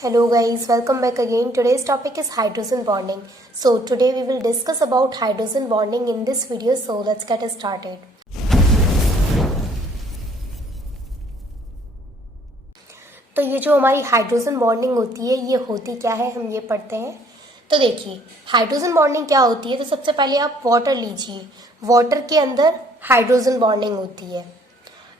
Hello guys, welcome back again. Today's topic is hydrogen bonding. So today we will discuss about hydrogen bonding in this video. So let's get started. तो ये जो हमारी hydrogen bonding होती है ये होती क्या है हम ये पढ़ते हैं। तो देखिए हाइड्रोजन बॉन्डिंग क्या होती है। तो सबसे पहले आप वाटर लीजिए, वाटर के अंदर हाइड्रोजन बॉन्डिंग होती है।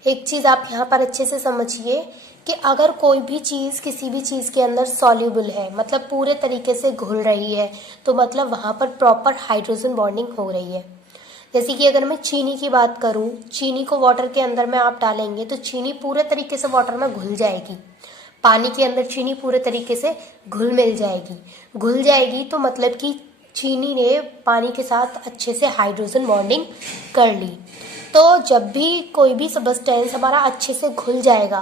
एक चीज़ आप यहाँ पर अच्छे से समझिए कि अगर कोई भी चीज़ किसी भी चीज़ के अंदर सॉल्यूबल है, मतलब पूरे तरीके से घुल रही है, तो मतलब वहाँ पर प्रॉपर हाइड्रोजन बॉन्डिंग हो रही है। जैसे कि अगर मैं चीनी की बात करूँ, चीनी को वाटर के अंदर में आप डालेंगे तो चीनी पूरे तरीके से वाटर में घुल जाएगी। पानी के अंदर चीनी पूरे तरीके से घुल जाएगी तो मतलब कि चीनी ने पानी के साथ अच्छे से हाइड्रोजन बॉन्डिंग कर ली। तो जब भी कोई भी सब्सटेंस हमारा अच्छे से घुल जाएगा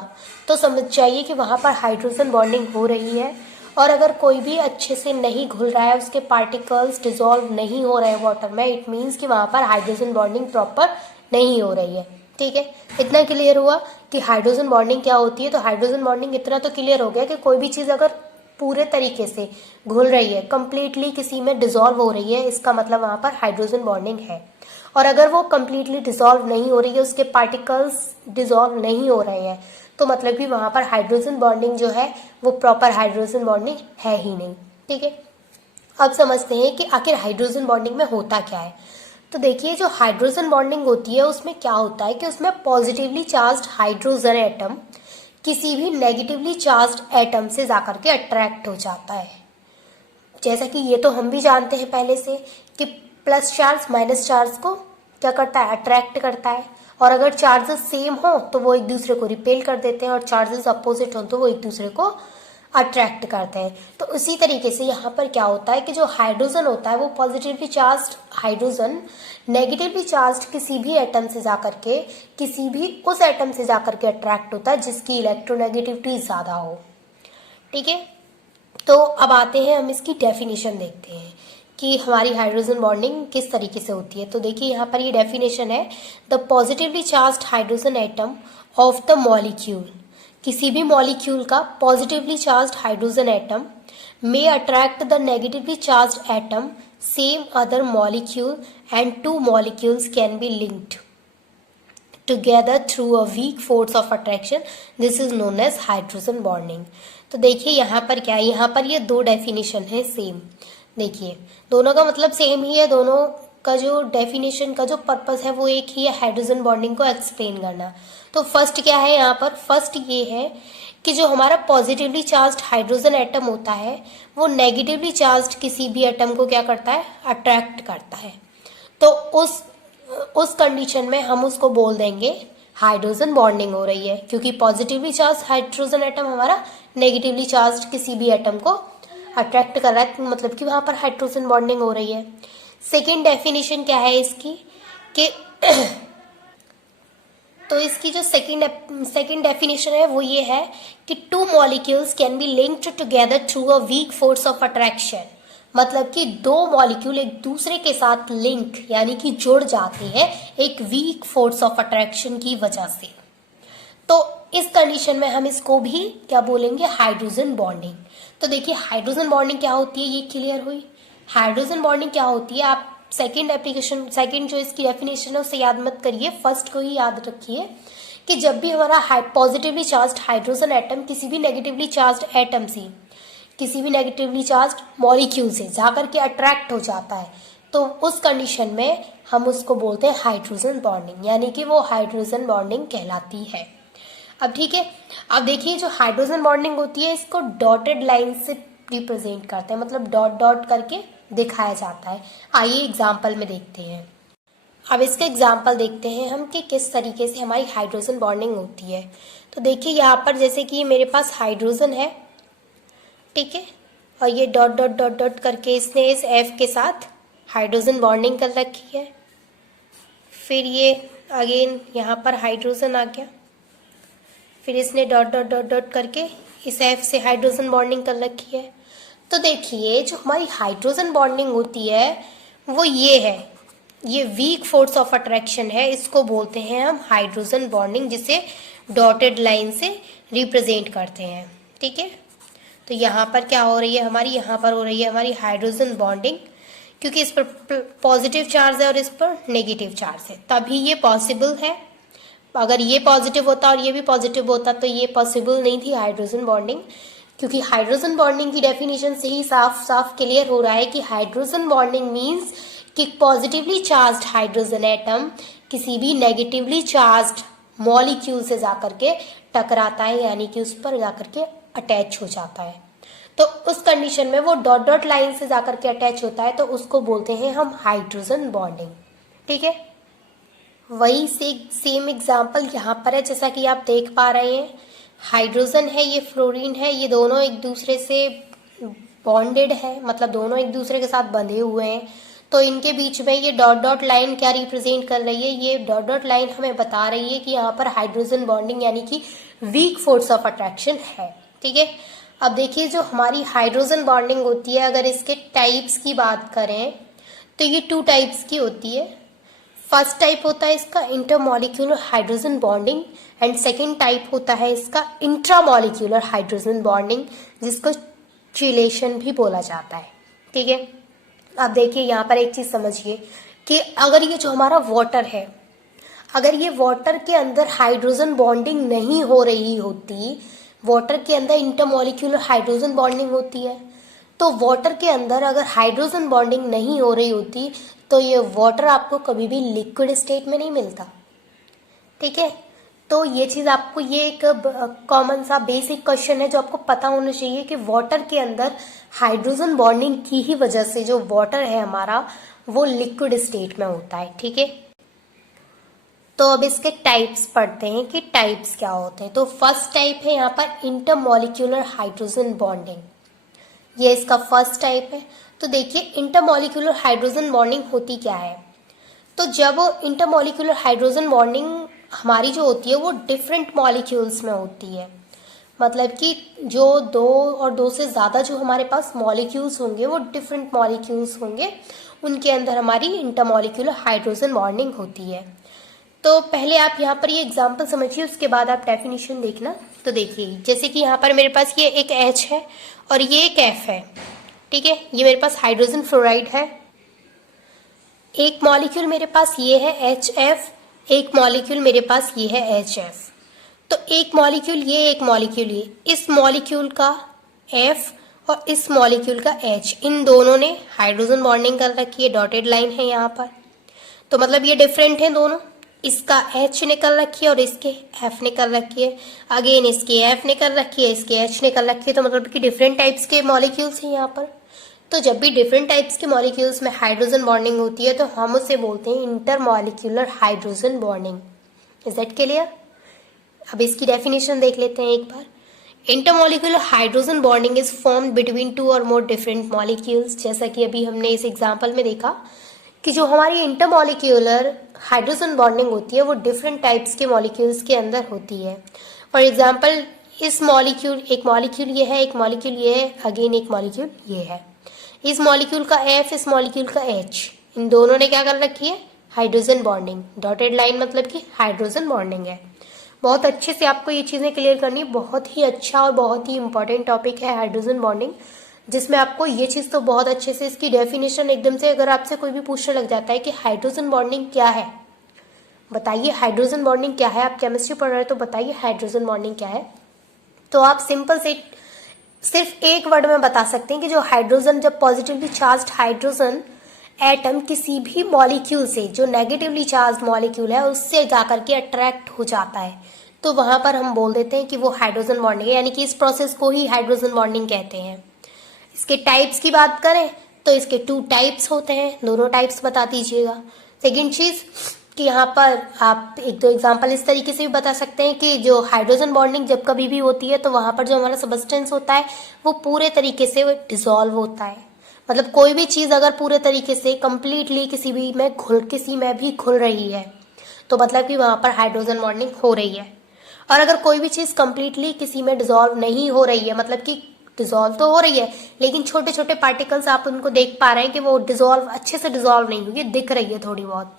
तो समझ जाइए कि वहाँ पर हाइड्रोजन बॉन्डिंग हो रही है। और अगर कोई भी अच्छे से नहीं घुल रहा है, उसके पार्टिकल्स डिसॉल्व नहीं हो रहे हैं वाटर में, इट मीन्स कि वहाँ पर हाइड्रोजन बॉन्डिंग प्रॉपर नहीं हो रही है। ठीक है, इतना क्लियर हुआ कि हाइड्रोजन बॉन्डिंग क्या होती है। तो हाइड्रोजन बॉन्डिंग इतना तो क्लियर हो गया कि कोई भी चीज़ अगर पूरे तरीके से घुल रही है, कंप्लीटली किसी में डिसॉल्व हो रही है, इसका मतलब वहाँ पर हाइड्रोजन बॉन्डिंग है। और अगर वो कंप्लीटली डिसॉल्व नहीं हो रही है, उसके पार्टिकल्स डिसॉल्व नहीं हो रहे हैं, तो मतलब कि वहाँ पर हाइड्रोजन बॉन्डिंग जो है वो प्रॉपर हाइड्रोजन बॉन्डिंग है ही नहीं। ठीक है, अब समझते हैं कि आखिर हाइड्रोजन बॉन्डिंग में होता क्या है। तो देखिए जो हाइड्रोजन बॉन्डिंग होती है उसमें क्या होता है कि उसमें पॉजिटिवली चार्ज्ड हाइड्रोजन एटम किसी भी नेगेटिवली चार्ज्ड एटम से जाकर के अट्रैक्ट हो जाता है। जैसा कि ये तो हम भी जानते हैं पहले से कि प्लस चार्ज माइनस चार्ज को क्या करता है, अट्रैक्ट करता है। और अगर चार्जेस सेम हो तो वो एक दूसरे को रिपेल कर देते हैं, और चार्जेस अपोजिट हो तो वो एक दूसरे को अट्रैक्ट करते हैं। तो उसी तरीके से यहाँ पर क्या होता है कि जो हाइड्रोजन होता है वो positively charged hydrogen negatively charged किसी भी एटम से जाकर के किसी भी उस एटम से जाकर के अट्रैक्ट होता है जिसकी इलेक्ट्रोनेगेटिविटी ज़्यादा हो। ठीक है, तो अब आते हैं हम इसकी डेफिनेशन देखते हैं कि हमारी हाइड्रोजन बॉन्डिंग किस तरीके से होती है। तो देखिए यहाँ पर ये डेफिनेशन है, the positively charged hydrogen atom of the molecule, किसी भी मॉलिक्यूल का positively charged hydrogen atom may attract the negatively charged atom same other molecule and two molecules can be linked together through a weak force of attraction. This is known as hydrogen bonding. तो देखिए यहाँ पर क्या है, यहाँ पर ये दो डेफिनेशन है सेम। देखिए दोनों का मतलब सेम ही है, दोनों का जो डेफिनेशन का जो पर्पस है वो एक ही है, हाइड्रोजन बॉन्डिंग को एक्सप्लेन करना। तो फर्स्ट क्या है यहाँ पर, फर्स्ट ये है कि जो हमारा पॉजिटिवली चार्ज्ड हाइड्रोजन एटम होता है वो नेगेटिवली चार्ज्ड किसी भी एटम को क्या करता है, अट्रैक्ट करता है। तो उस कंडीशन में हम उसको बोल देंगे हाइड्रोजन बॉन्डिंग हो रही है, क्योंकि पॉजिटिवली चार्ज हाइड्रोजन एटम हमारा नेगेटिवली चार्ज किसी भी एटम को अट्रैक्ट कर रहा है, मतलब कि वहाँ पर हाइड्रोजन बॉन्डिंग हो रही है। सेकेंड डेफिनेशन क्या है इसकी कि तो इसकी जो सेकेंड डेफिनेशन है वो ये है कि two molecules can be linked together through a weak force of attraction, मतलब कि दो मॉलिक्यूल एक दूसरे के साथ लिंक यानी कि जुड़ जाते हैं एक वीक फोर्स ऑफ अट्रैक्शन की वजह से। तो इस कंडीशन में हम इसको भी क्या बोलेंगे, हाइड्रोजन बॉन्डिंग। तो देखिए हाइड्रोजन बॉन्डिंग क्या होती है ये क्लियर हुई। हाइड्रोजन बॉन्डिंग क्या होती है, आप सेकंड जो इसकी डेफिनेशन है उससे याद मत करिए, फर्स्ट को ही याद रखिए कि जब भी हमारा पॉजिटिवली चार्ज्ड हाइड्रोजन एटम किसी भी नेगेटिवली चार्ज्ड एटम से किसी भी नेगेटिवली चार्ज्ड मॉलिक्यूल से जाकर के अट्रैक्ट हो जाता है, तो उस कंडीशन में हम उसको बोलते हैं हाइड्रोजन बॉन्डिंग, यानी कि वो हाइड्रोजन बॉन्डिंग कहलाती है। अब ठीक है, अब देखिए जो हाइड्रोजन बॉन्डिंग होती है इसको डॉटेड लाइन से रिप्रेजेंट करते हैं, मतलब डॉट डॉट करके दिखाया जाता है। आइए एग्जाम्पल में देखते हैं। अब इसका एग्जाम्पल देखते हैं हम कि किस तरीके से हमारी हाइड्रोजन बॉन्डिंग होती है। तो देखिए यहाँ पर जैसे कि मेरे पास हाइड्रोजन है, ठीक है, और ये डॉट डॉट डॉट डॉट करके इसने इस एफ के साथ हाइड्रोजन बॉन्डिंग कर रखी है। फिर ये अगेन यहाँ पर हाइड्रोजन आ गया, फिर इसने डॉट डॉट डॉट डॉट करके इस एफ से हाइड्रोजन बॉन्डिंग कर रखी है। तो देखिए जो हमारी हाइड्रोजन बॉन्डिंग होती है वो ये है, ये वीक फोर्स ऑफ अट्रैक्शन है, इसको बोलते हैं हम हाइड्रोजन बॉन्डिंग, जिसे डॉटेड लाइन से रिप्रेजेंट करते हैं। ठीक है, तो यहाँ पर क्या हो रही है हमारी, यहाँ पर हो रही है हमारी हाइड्रोजन बॉन्डिंग, क्योंकि इस पर पॉजिटिव चार्ज है और इस पर नेगेटिव चार्ज है, तभी ये पॉसिबल है। अगर ये पॉजिटिव होता और ये भी पॉजिटिव होता तो ये पॉसिबल नहीं थी हाइड्रोजन बॉन्डिंग, क्योंकि हाइड्रोजन बॉन्डिंग की डेफिनेशन से ही साफ साफ क्लियर हो रहा है कि हाइड्रोजन बॉन्डिंग मीन्स कि पॉजिटिवली चार्ज्ड हाइड्रोजन एटम किसी भी नेगेटिवली चार्ज्ड मॉलिक्यूल से जाकर के टकराता है, यानी कि उस पर जाकर के अटैच हो जाता है। तो उस कंडीशन में वो डॉट डॉट लाइन से जाकर के अटैच होता है, तो उसको बोलते हैं हम हाइड्रोजन बॉन्डिंग। ठीक है, वही से सेम एग्जाम्पल यहाँ पर है, जैसा कि आप देख पा रहे हैं। हाइड्रोजन है, ये फ्लोरीन है, ये दोनों एक दूसरे से बॉन्डेड है, मतलब दोनों एक दूसरे के साथ बंधे हुए हैं। तो इनके बीच में ये डॉट डॉट लाइन क्या रिप्रेजेंट कर रही है, ये डॉट डॉट लाइन हमें बता रही है कि यहाँ पर हाइड्रोजन बॉन्डिंग यानी कि वीक फोर्स ऑफ अट्रैक्शन है। ठीक है, अब देखिए जो हमारी हाइड्रोजन बॉन्डिंग होती है, अगर इसके टाइप्स की बात करें तो ये 2 टाइप्स की होती है। फर्स्ट टाइप होता है इसका intermolecular hydrogen bonding and second type होता है इसका इंट्रामॉलिक्यूलर हाइड्रोजन बॉन्डिंग, जिसको चिलेशन भी बोला जाता है। ठीक है, अब देखिए यहाँ पर एक चीज समझिए कि अगर ये जो हमारा वाटर है, अगर ये वाटर के अंदर हाइड्रोजन बॉन्डिंग नहीं हो रही होती, वाटर के अंदर इंटरमॉलिक्यूलर हाइड्रोजन बॉन्डिंग होती है, तो वाटर के अंदर अगर हाइड्रोजन बॉन्डिंग नहीं हो रही होती तो ये वाटर आपको कभी भी लिक्विड स्टेट में नहीं मिलता। ठीक है, तो ये चीज आपको, ये एक कॉमन सा बेसिक क्वेश्चन है जो आपको पता होना चाहिए कि वाटर के अंदर हाइड्रोजन बॉन्डिंग की ही वजह से जो वाटर है हमारा वो लिक्विड स्टेट में होता है। ठीक है, तो अब इसके टाइप्स पढ़ते हैं कि टाइप्स क्या होते हैं। तो फर्स्ट टाइप है यहाँ पर इंटरमॉलिक्यूलर हाइड्रोजन बॉन्डिंग, ये इसका फर्स्ट टाइप है। तो देखिए इंटरमॉलिक्यूलर हाइड्रोजन बॉन्डिंग होती क्या है, तो जब इंटरमॉलिक्यूलर हाइड्रोजन बॉन्डिंग हमारी जो होती है वो डिफरेंट मॉलिक्यूल्स में होती है, मतलब कि जो 2 और 2 से ज़्यादा जो हमारे पास मॉलिक्यूल्स होंगे वो डिफरेंट मॉलिक्यूल्स होंगे, उनके अंदर हमारी इंटरमॉलिक्यूलर हाइड्रोजन बॉन्डिंग होती है। तो पहले आप यहाँ पर ये एग्जाम्पल समझिए, उसके बाद आप डेफिनेशन देखना। तो देखिए जैसे कि यहाँ पर मेरे पास ये एक H है और ये एक F है। ठीक है, ये मेरे पास हाइड्रोजन फ्लोराइड है, एक मॉलिक्यूल मेरे पास ये है HF, एक मॉलिक्यूल मेरे पास ये है HF। तो एक मॉलिक्यूल ये, एक मॉलिक्यूल ये, इस मॉलिक्यूल का F और इस मॉलिक्यूल का H, इन दोनों ने हाइड्रोजन बॉन्डिंग कर रखी है, डॉटेड लाइन है यहाँ पर। तो मतलब ये डिफरेंट हैं दोनों, इसका H ने कर रखी है और इसके F ने कर रखी है, अगेन इसके F ने कर रखी है, इसके H ने कर रखी है। तो मतलब कि डिफरेंट टाइप्स के मॉलिक्यूल्स हैं यहाँ पर। तो जब भी डिफरेंट टाइप्स के मॉलिक्यूल्स में हाइड्रोजन बॉन्डिंग होती है तो हम उसे बोलते हैं intermolecular hydrogen bonding. Is that clear? अब इसकी डेफिनेशन देख लेते हैं एक बार। Intermolecular hydrogen bonding is formed between 2 और मोर डिफरेंट मॉलिक्यूल्स, जैसा कि अभी हमने इस एग्जाम्पल में देखा कि जो हमारी इंटरमॉलिक्यूलर हाइड्रोजन बॉन्डिंग होती है वो डिफरेंट टाइप्स के मॉलिक्यूल्स के अंदर होती है। फॉर एग्जाम्पल इस मॉलिक्यूल, एक मॉलिक्यूल ये है, एक मॉलिक्यूल ये है, अगेन एक मॉलिक्यूल ये है। इस मॉलिक्यूल का F, इस मॉलिक्यूल का H, इन दोनों ने क्या कर रखी है, हाइड्रोजन बॉन्डिंग। डॉटेड लाइन मतलब कि हाइड्रोजन बॉन्डिंग है। बहुत अच्छे से आपको ये चीज़ें क्लियर करनी है, बहुत ही अच्छा और बहुत ही इंपॉर्टेंट टॉपिक है हाइड्रोजन बॉन्डिंग, जिसमें आपको ये चीज़ तो बहुत अच्छे से इसकी डेफिनेशन एकदम से, अगर आपसे कोई भी पूछने लग जाता है कि हाइड्रोजन बॉन्डिंग क्या है, बताइए हाइड्रोजन बॉन्डिंग क्या है, आप केमिस्ट्री पढ़ रहे हो तो बताइए हाइड्रोजन बॉन्डिंग क्या है, तो आप सिंपल से सिर्फ एक वर्ड में बता सकते हैं कि जो हाइड्रोजन, जब पॉजिटिवली चार्ज्ड हाइड्रोजन एटम किसी भी मॉलिक्यूल से, जो नेगेटिवली चार्ज मॉलिक्यूल है उससे जाकर के अट्रैक्ट हो जाता है, तो वहां पर हम बोल देते हैं कि वो हाइड्रोजन बॉन्डिंग है, यानी कि इस प्रोसेस को ही हाइड्रोजन बॉन्डिंग कहते हैं। इसके टाइप्स की बात करें तो इसके 2 टाइप्स होते हैं, दोनों टाइप्स बता दीजिएगा। सेकेंड चीज कि यहाँ पर आप 1-2 एग्जाम्पल इस तरीके से भी बता सकते हैं कि जो हाइड्रोजन बॉन्डिंग जब कभी भी होती है तो वहाँ पर जो हमारा सबस्टेंस होता है वो पूरे तरीके से डिसॉल्व होता है। मतलब कोई भी चीज़ अगर पूरे तरीके से कंप्लीटली किसी में भी घुल रही है तो मतलब कि वहाँ पर हाइड्रोजन बॉन्डिंग हो रही है। और अगर कोई भी चीज़ कंप्लीटली किसी में डिसॉल्व नहीं हो रही है, मतलब कि डिसॉल्व तो हो रही है लेकिन छोटे छोटे पार्टिकल्स आप उनको देख पा रहे हैं कि वो डिसॉल्व, अच्छे से डिसॉल्व नहीं हुई है, दिख रही है थोड़ी बहुत,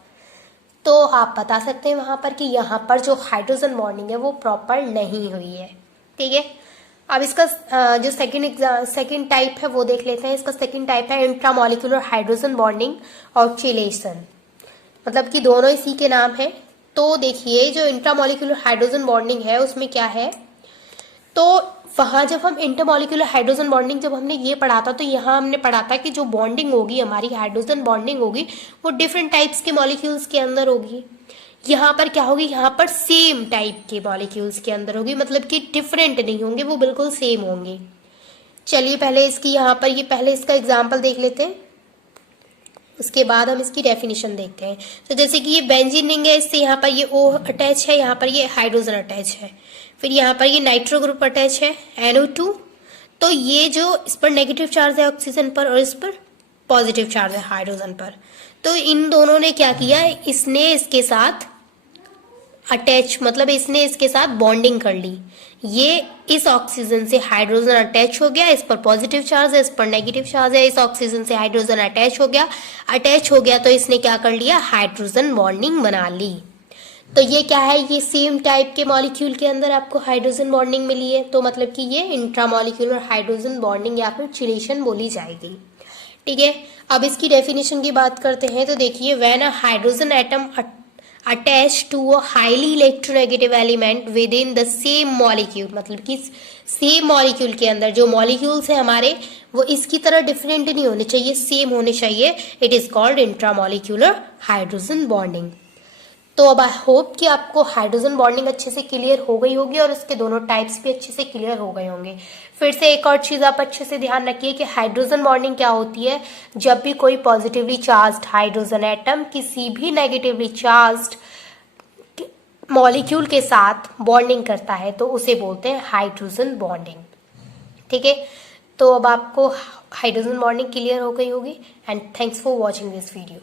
तो आप बता सकते हैं वहां पर कि यहाँ पर जो हाइड्रोजन बॉन्डिंग है वो प्रॉपर नहीं हुई है। ठीक है, अब इसका जो सेकंड टाइप है वो देख लेते हैं। इसका सेकंड टाइप है इंट्रामॉलिक्यूलर हाइड्रोजन बॉन्डिंग और चिलेशन, मतलब कि दोनों इसी के नाम है। तो देखिए जो इंट्रामॉलिक्यूलर हाइड्रोजन बॉन्डिंग है उसमें क्या है, तो वहाँ जब हम इंटरमॉलिक्यूलर हाइड्रोजन बॉन्डिंग जब हमने ये पढ़ा था, तो यहाँ हमने पढ़ा था कि जो बॉन्डिंग होगी हमारी हाइड्रोजन बॉन्डिंग होगी वो डिफरेंट टाइप्स के मॉलिक्यूल्स के अंदर होगी। यहाँ पर क्या होगी, यहाँ पर सेम टाइप के मॉलिक्यूल्स के अंदर होगी, मतलब कि डिफरेंट नहीं होंगे, वो बिल्कुल सेम होंगे। चलिए पहले इसकी यहाँ पर ये पहले इसका एग्जाम्पल देख लेते हैं, उसके बाद हम इसकी डेफिनेशन देखते हैं। तो जैसे कि ये बेंजीन रिंग है, इससे यहाँ पर ये O अटैच है, यहाँ पर ये हाइड्रोजन अटैच है, फिर यहाँ पर ये नाइट्रो ग्रुप अटैच है NO2। तो ये जो इस पर नेगेटिव चार्ज है ऑक्सीजन पर और इस पर पॉजिटिव चार्ज है हाइड्रोजन पर। तो इन दोनों ने क्या किया, इसने इसके साथ अटैच, मतलब इसने इसके साथ बॉन्डिंग कर ली। ये इस ऑक्सीजन से हाइड्रोजन अटैच हो गया, इस पर पॉजिटिव चार्ज है, इस पर नेगेटिव चार्ज है, इस ऑक्सीजन से हाइड्रोजन अटैच हो गया तो इसने क्या कर लिया, हाइड्रोजन बॉन्डिंग बना ली। तो ये क्या है, ये सेम टाइप के मॉलिक्यूल के अंदर आपको हाइड्रोजन बॉन्डिंग मिली है, तो मतलब कि ये इंट्रामॉलिक्यूलर हाइड्रोजन बॉन्डिंग या फिर चिलेशन बोली जाएगी। ठीक है, अब इसकी डेफिनेशन की बात करते हैं। तो देखिए, when a hydrogen atom attached to a highly electronegative element within the same molecule, मतलब कि सेम मॉलिक्यूल के अंदर जो मॉलिक्यूल्स है हमारे वो इसकी तरह डिफरेंट नहीं होने चाहिए, सेम होने चाहिए। It is called intramolecular hydrogen bonding. तो अब आई होप कि आपको हाइड्रोजन बॉन्डिंग अच्छे से क्लियर हो गई होगी और उसके दोनों टाइप्स भी अच्छे से क्लियर हो गए होंगे। फिर से एक और चीज़ आप अच्छे से ध्यान रखिए कि हाइड्रोजन बॉन्डिंग क्या होती है, जब भी कोई पॉजिटिवली चार्ज्ड हाइड्रोजन एटम किसी भी नेगेटिवली चार्ज्ड मॉलिक्यूल के साथ बॉन्डिंग करता है तो उसे बोलते हैं हाइड्रोजन बॉन्डिंग। ठीक है, तो अब आपको हाइड्रोजन बॉन्डिंग क्लियर हो गई होगी। And thanks for watching this video.